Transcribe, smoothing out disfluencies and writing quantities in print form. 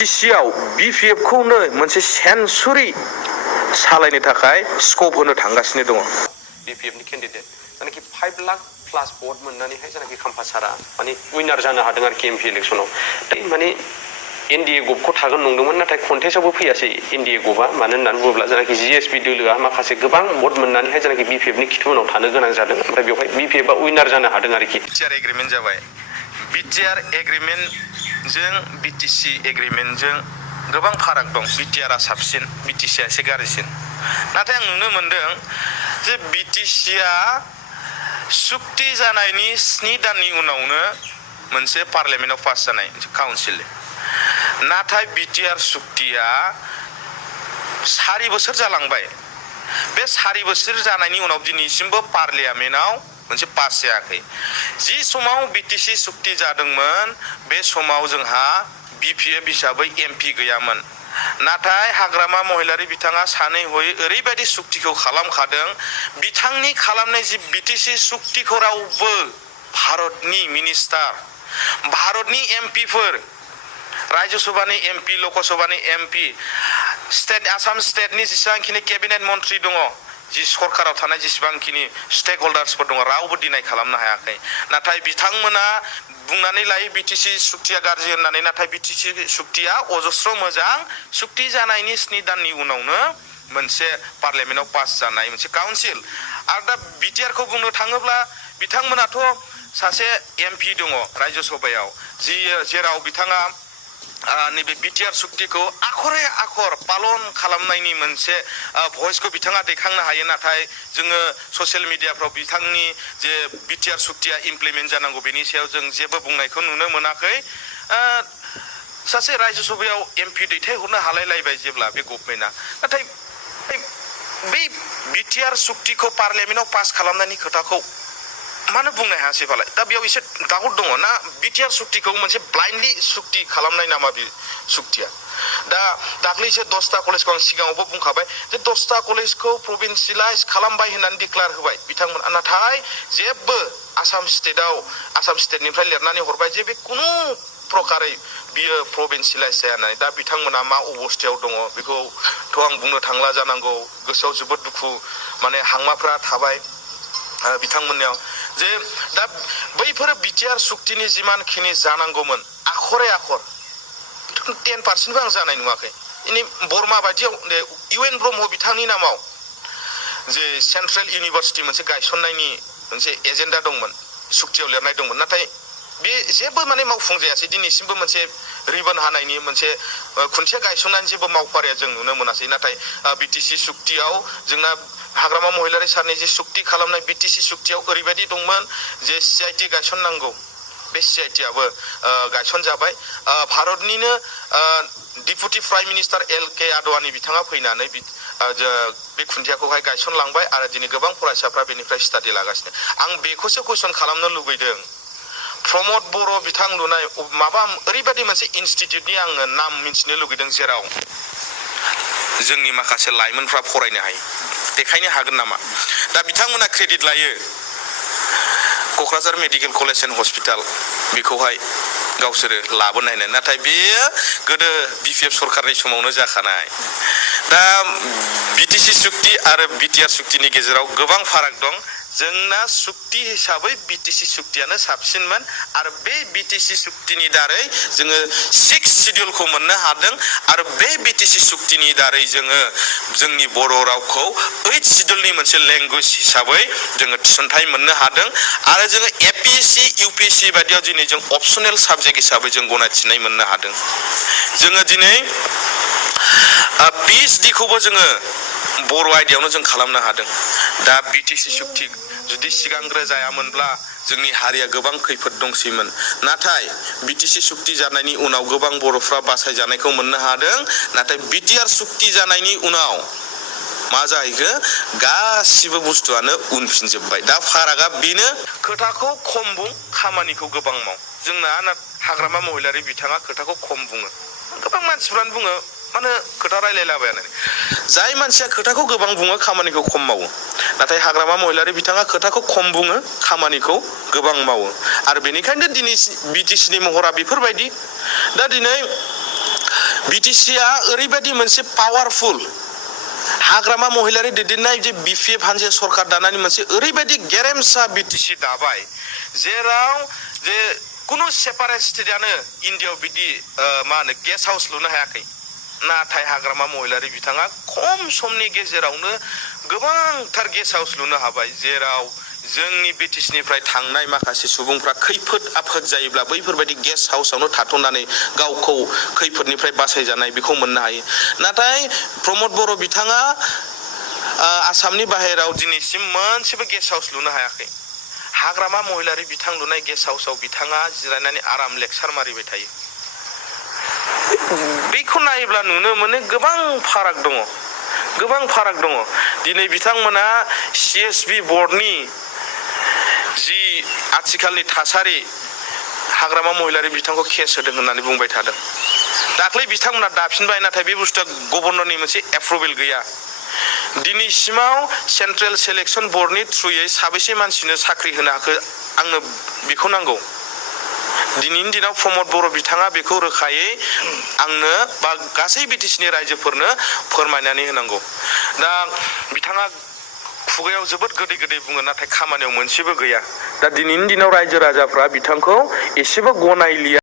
बिसिआव BPF खौनो मोनसे sanctuary सालायनो थाखाय स्कोप होनो थांगासिनो दङ। BPF नि कैंडिडेट जानाखि 5 लाख प्लस भोट मोननानैहाय जानाखि खाम्फासारा माने विनार जानो हादों आरोखि एमपि इलेक्शनाव। माने एनडिए गभखौ थागोन नंदोंमोन नाथाय कन्टेस्टआवबो फैयासै एनडिए गभआ मानो होननानै बुङोब्ला जानाखि जिएसपि दोलोआ माखासे गोबां भट मोननानैहाय जानाखि BPF नि खिथु उनाव थानो गोनां जादों ओमफ्राय बेवहाय BPF आ विनार जानो हादों आरोखि। बिटिआर एग्रीमेंट जाबाय। बिटिआर एग्रीमेंटजों बिटिसि एग्रीमेंटजों गोबां फाराग दं। बिटिआरआ साबसिन, बिटिसिआ एसे गाज्रिसिन। नाथाय आं नुनो मोनदों जे बिटिसिआ सुक्ति जानायनि 7 दाननि उनावनो मोनसे पार्लियामेन्टआव पास जानाय काउन्सिल। नाथाय बिटिआर सुक्तिया 4 बोसोर जालांबाय। बे 4 बोसोर जानायनि उनाव दिनैसिमबो पार्लियामेन्टआव मोनसे पास जायाखै। जि समाव बिटिसि सुक्ति जादोंमोन बे समाव जोंहा BPF हिसाबै एमपि गैयामोन। नाथाय हाग्रामा महिलारि बिथाङा सानै हयै ओरैबायदि सुक्तिखौ खालामखादों बिथांनि खालामनाय जि बिटिसि सुक्तिखौ रावबो भारतनि मिनिस्टार, भारतनि एमपिफोर, राज्य सभानि एमपि, लकसभानि एमपि, स्टेट आसाम स्टेटनि जेसेबांखिनि केबिनेट मन्त्रि दङ, जि सरकाराव थानाय जेसेबांखिनि स्टेक हल्डार्सफोर दङ रावबो डिनाय खालामनो हायाखै। नाथाय बिथांमोना बुंनानै लायो बिटिसि सुक्तिया गाज्रि होननानै, नाथाय बिटिसि सुक्तिया अजस्र मोजां सुक्ति जानायनि 7 दाननि उनावनो मोनसे पार्लियामेन्टआव पास जानाय मोनसे काउन्सिल। आरो दा बिटिआरखौ बुंनो थाङोब्ला बिथांमोनाथ' सासे एमपि दङ राज्य सभायाव जेराव बिथाङा नैबे बिटिआर सुक्तिखौ आखरे आखर पालन खालामनायनि मोनसे भइसखौ बिथाङा दैखांनो हायो। नाथाय जोङो ससियेल मिडियाफ्राव बिथांनि जे बिटिआर सुक्तिया इमप्लिमेन्ट जानांगौ बेनि सायाव जों जेबो बुंनायखौ नुनो मोनाखै। सासे राज्य सभायाव एमपि दैथायहरनो हालायलायबाय जेब्ला बे गभर्नमेन्टआ, नाथाय बै बिटिआर सुक्तिखौ पार्लियामेन्टआव पास खालामनायनि खोथाखौ मानो बुंनो हायासै फालाय? दा बेयाव एसे डाउट दङ ना बिटिआर सुक्तिखौ मोनसे ब्लाइन्डलि सुक्ति खालामनाय नामा बे सुक्तिया? दा दाख्लैसो 10टा कलेजखौ आं सिगाङावबो बुंखाबाय जे 10टा कलेजखौ प्रभिन्सियेलाइज खालामबाय होननानै डिक्लेयार होबाय बिथांमोन। नाथाय जेबो आसाम स्टेटनिफ्राय लिरनानै हरबाय जे बे कुनु प्रकारै बियो प्रभिन्सियेलाइज जाया होननानै। दा बिथांमोना मा अबस्थायाव दङ बेखौथ' आं बुंनो थांला जानांगौ। गोसोआव जोबोद दुखु माने हांमाफ्रा थाबाय बिथांमोननियाव जे दा बैफोर बिटिआर सुक्तिनि जिमानखिनि जानांगौमोन आखरे आखर 10% आं जानाय नुवाखै। इनि बर्मा बायदियाव UN ब्रह्म बिथांनि नामाव जे सेन्ट्रेल इउनिभार्सिटि मोनसे गायसननायनि मोनसे एजेन्डा दंमोन, सुक्तियाव लिरनाय दंमोन, नाथाय बे जेबो माने मावफुंजायासै। दिनैसिमबो मोनसे रिबन हानायनि मोनसे खुन्थिया गायसननानै जेबो मावफारिया जों नुनो मोनासै। नाथाय बिटिसि सुक्तियाव जोंना हाग्रामा महिलारि सारनि जे सुक्ति खालामनाय बिटिसि सुक्तियाव ओरैबायदि दंमोन जे CIT गायसननांगौ, बे CIT-आबो गायसनजाबाय। भारतनिनो deputy prime minister LK Advani बिथाङा फैनानै बे खुन्थियाखौहाय गायसनलांबाय आरो दिनै गोबां फरायसाफ्रा बेनिफ्राय स्टाडि लागासिनो। आं बेखौसो कुइसन खालामनो लुबैदों, प्रमद बर' बिथां लुनाय माबा ओरैबायदि मोनसे इनस्टिटिउटनि आङो नाम मिन्थिनो लुगैदों जेराव जोंनि माखासे लाइमोनफ्रा फरायनो हायो, देखायनो हागोन नामा? दा बिथांमोना क्रेडिट लायो Kokrajhar medical college and hospital बेखौहाय गावसोरो लाबोनायनो, नाथाय बेयो गोदो BPF सरकारनि समावनो जाखानाय। दा बिटिसि सुक्ति आरो बिटिआर सुक्तिनि गेजेराव गोबां फाराग दं। जोंना सुक्ति हिसाबै बिटिसि सुक्तियानो साबसिनमोन आरो बे बिटिसि सुक्तिनि दारै जोङो 6 सिडिउलखौ मोननो हादों आरो बे बिटिसि सुक्तिनि दारै जोङो जोंनि बर' रावखौ 8 सिडिउलनि मोनसे लेंगुवेज हिसाबै जोङो थिसनथाइ मोननो हादों आरो जोङो APSC UPSC बायदियाव दिनै जों अपसनेल साबजेक्ट हिसाबै जों गनायथिनाय मोननो हादों। जोङो दिनै PhD खौबो जोङो बर' आयदायावनो जों खालामनो हादों। दा बिटिसि सुक्ति जुदि सिगांग्रो जायामोनब्ला जोंनि हारिया गोबां खैफोद दंसैमोन। नाथाय बिटिसि सुक्ति जानायनि उनाव गोबां बर'फ्रा बासायजानायखौ मोननो हादों। नाथाय बिटिआर सुक्ति जानायनि उनाव मा जाहैखो गासिबो बुस्थुआनो उनफिनजोब्बाय। दा फारागा बेनो, खोथाखौ खम बुं खामानिखौ गोबां माव। जोंना हाग्रामा महिलारि बिथाङा खोथाखौ खम बुङो, गोबां मानसिफ्रानो बुङो माने खोथा रायलायलाबायानो। जाय मानसिया खोथाखौ गोबां बुङो खामानिखौ खम मावो, नाथाय हाग्रामा महिलारि बिथाङा खोथाखौ खम बुङो खामानिखौ गोबां मावो आरो बेनिखायनो दिनै बिटिसिनि महरा बेफोरबायदि। दा दिनै बिटिसिआ ओरैबायदि मोनसे पावारफुल हाग्रामा महिलारि दैदेननाय जे बिपिएफ हानजा सरकार दानानै मोनसे ओरैबायदि गेरेमसा बिटिसि दाबाय जेराव जे कुनु सेपारेट स्टेटआनो इन्डियायाव बिदि मा होनो गेस्ट हाउस लुनो हायाखै नाथाय हाग्रामा महिलारि बिथाङा खम समनि गेजेरावनो गोबांथार गेस्ट हाउस लुनो हाबाय जेराव जोंनि बिटिसिनिफ्राय थांनाय माखासे सुबुंफ्रा खैफोद आफोद जायोब्ला बैफोरबायदि गेस्ट हाउसआवनो थाथ'नानै गावखौ खैफोदनिफ्राय बासायजानाय बेखौ मोननो हायो नाथाय प्रमद बर' बिथाङा आसामनि बाहेराव दिनैसिम मोनसेबो गेस्ट हाउस लुनो हायाखै हाग्रामा महिलारि बिथां लुनाय गेस्ट हाउसआव बिथाङा जिरायनानै आराम लेक्सार मारिबाय थायो बेखौ नायोब्ला नुनो मोनो गोबां फाराग दङ दिनै बिथांमोना CSB बर्डनि जि आथिखालनि थासारि हाग्रामा महिलारि बिथांखौ केस होदों होननानै बुंबाय थादों दाख्लै बिथांमोना दाफिनबाय नाथाय बे बुस्थुआ गभर्नरनि मोनसे एप्रुभेल गैया दिनैसिमाव सेन्ट्रेल सेलेक्सन बर्डनि थ्रुयै साबेसे मानसिनो साख्रि होनो हाखो आंनो बेखौ नांगौ दिनैनि दिनाव प्रमद बर' बिथाङा बेखौ रोखायै आंनो बा गासै बिटिसिनि रायजोफोरनो फोरमायनानै होनांगौ दा बिथाङा खुगायाव जोबोद गोदै बुङो नाथाय खामानियाव मोनसेबो गैया दा दिनैनि दिनाव रायजो राजाफ्रा बिथांखौ एसेबो गनायलिया